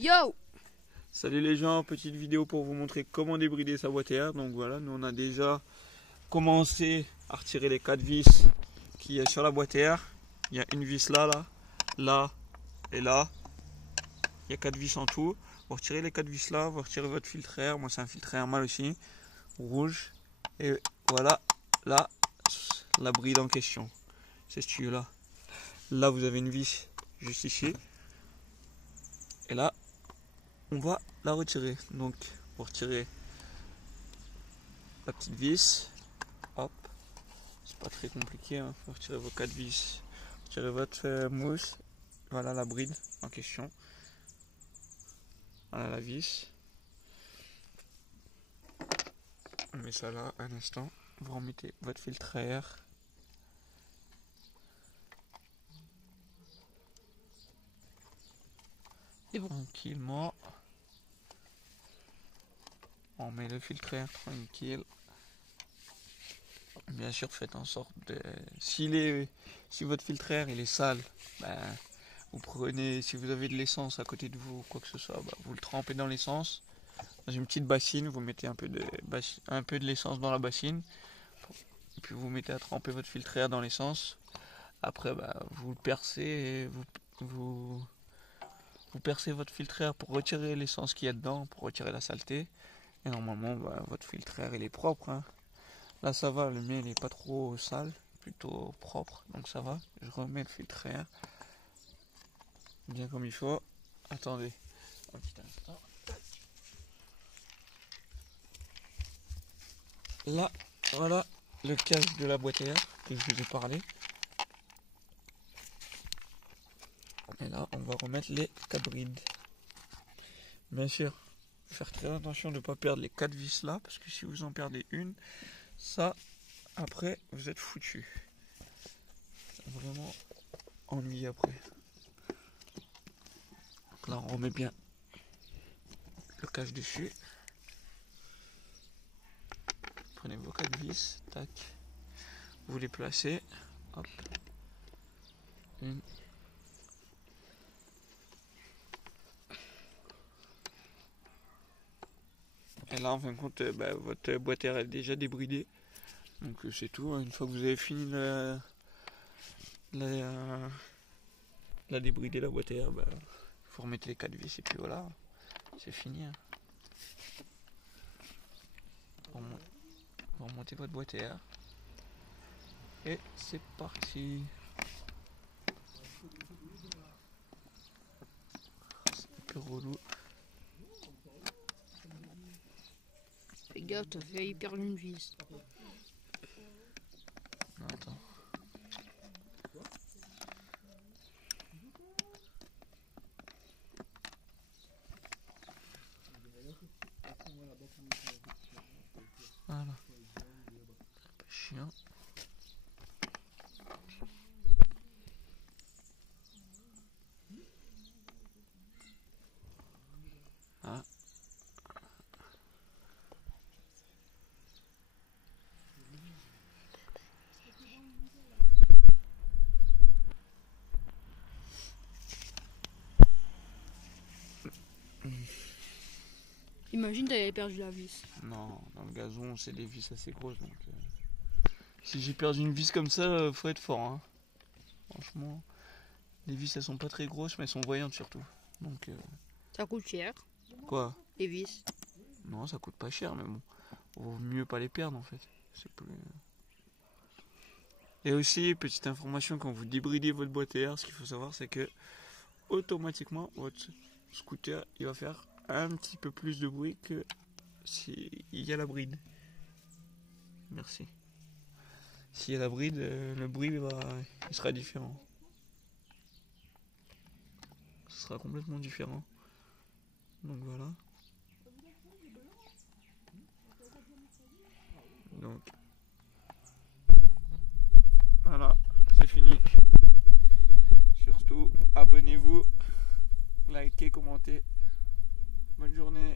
Yo! Salut les gens, petite vidéo pour vous montrer comment débrider sa boîte à air. Donc voilà, nous on a déjà commencé à retirer les 4 vis qu'il y a sur la boîte à air. Il y a une vis là, là et là. Il y a 4 vis en tout. Vous retirez les 4 vis là, vous retirez votre filtre à air. Moi c'est un filtre à air mâle aussi, rouge. Et voilà, là, la bride en question. C'est ce tuyau là. Là vous avez une vis juste ici. Et là, on va la retirer. Donc, vous retirez la petite vis. Hop. C'est pas très compliqué. Hein. Vous retirez vos 4 vis. Vous retirez votre mousse. Voilà la bride en question. Voilà la vis. On met ça là un instant. Vous remettez votre filtre à air. C'est bon. Tranquillement. On met le filtre à air tranquille. Bien sûr, faites en sorte de... Si votre filtre à air il est sale, ben, vous prenez, si vous avez de l'essence à côté de vous, quoi que ce soit, ben, vous le trempez dans l'essence. Dans une petite bassine, vous mettez un peu de l'essence dans la bassine. Et puis vous mettez à tremper votre filtre à air dans l'essence. Après, ben, vous le percez et vous percez votre filtre à air pour retirer l'essence qu'il y a dedans, pour retirer la saleté. Et normalement, ben, votre filtre à air il est propre. Hein. Là ça va, le mien il est pas trop sale, plutôt propre, donc ça va. Je remets le filtre à air bien comme il faut. Attendez un petit instant. Là, voilà le casque de la boîte à air que je vous ai parlé. Et là, on va remettre les 4 brides. Bien sûr, faire très attention de ne pas perdre les 4 vis là, parce que si vous en perdez une, ça, après, vous êtes foutu. C'est vraiment ennuyé après. Donc là, on remet bien le cache dessus. Prenez vos 4 vis, tac. Vous les placez. Hop. Une. Et là, en fin de compte, bah, votre boîte à air est déjà débridée. Donc c'est tout. Une fois que vous avez fini la débrider, la boîte à air, bah, vous remettez les 4 vis et puis voilà. C'est fini. Hein. Vous remontez votre boîte à air. Et c'est parti. C'est un peu relou. Fais gaffe, t'as failli perdre une vis. Non, attends. Voilà. Un peu chiant. Ah. Imagine t'avais perdu la vis. Non, dans le gazon, c'est des vis assez grosses. Donc, si j'ai perdu une vis comme ça, faut être fort. Hein. Franchement, les vis, elles sont pas très grosses, mais elles sont voyantes surtout. Donc, Ça coûte cher, quoi? les vis. Non, ça coûte pas cher, mais bon, vaut mieux pas les perdre en fait. C'est plus... Et aussi, petite information, quand vous débridez votre boîte à air, ce qu'il faut savoir, c'est que automatiquement, votre scooter, il va faire un petit peu plus de bruit que s'il y a la bride. Merci. S'il y a la bride, le bruit il sera différent. Ce sera complètement différent. Donc voilà. Donc voilà, c'est fini. Surtout, abonnez-vous, likez, commentez. Bonne journée.